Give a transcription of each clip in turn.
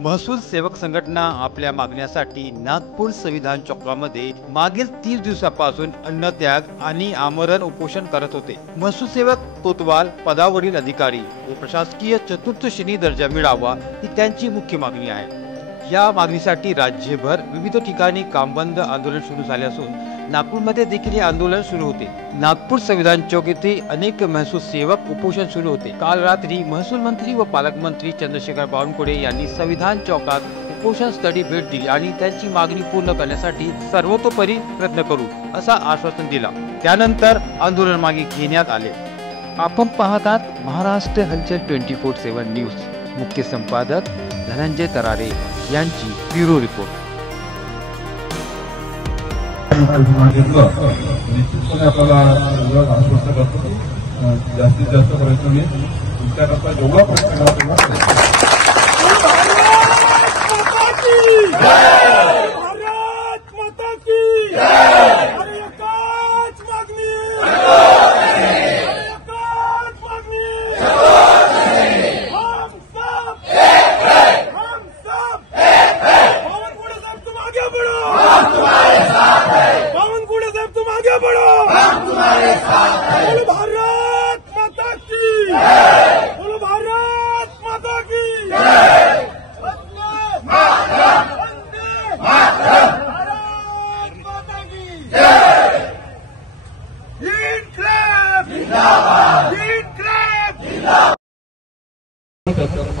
महसूल सेवक संघटना आपल्या मागण्यासाठी नागपूर संविधान चौकामध्ये मागील 30 दिवसापासून अन्नत्याग आणि आमरण उपोषण करत होते। महसूल सेवक कोतवाल पदावरील अधिकारी व प्रशासकीय चतुर्थ श्रेणी दर्जा मिळावा ही त्यांची मुख्य मागणी आहे। या मागणीसाठी राज्यभर विविध ठिकाणी कामबंद आंदोलन सुरू झाले असून नागपूरमध्ये देखील हे आंदोलन सुरू होते। नागपूर संविधान चौक येथे अनेक महसूल सेवक उपोषण सुरू होते। काल रात्री महसूल मंत्री व पालकमंत्री चंद्रशेखर बावनकुळे यांनी संविधान चौकात उपोषण स्थळी भेट दिली आणि त्यांची मागणी पूर्ण करण्यासाठी सर्वतोपरी प्रयत्न करू असा आश्वासन दिला। त्यानंतर आंदोलन मागे घेण्यात आले। आपण पाहतात महाराष्ट्र हलचल 24/7 न्यूज। मुख्य संपादक धनंजय तरारे यांची ब्युरो रिपोर्ट। निश्चितपणे आपल्याला आश्वस्त करतो जास्तीत जास्त प्रयत्न मी तुमच्याकरता जेवढा प्रयत्न करतो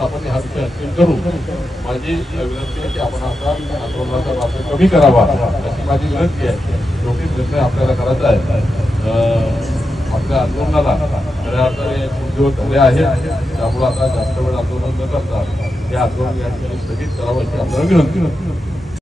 आपण हा विषय अंतिम करू। माझी विनंती आहे की आपण आता आंदोलनाचा वापर कमी करावा अशी माझी विनंती आहे। शेवटी निर्णय आपल्याला करायचा आहे। आपल्या आंदोलनाला खऱ्या अर्थाने खूप दिवस झाले आहेत, त्यामुळे आता जास्त वेळ आंदोलन न करता हे आंदोलन या ठिकाणी स्थगित करावं अशी आपल्याला विनंती।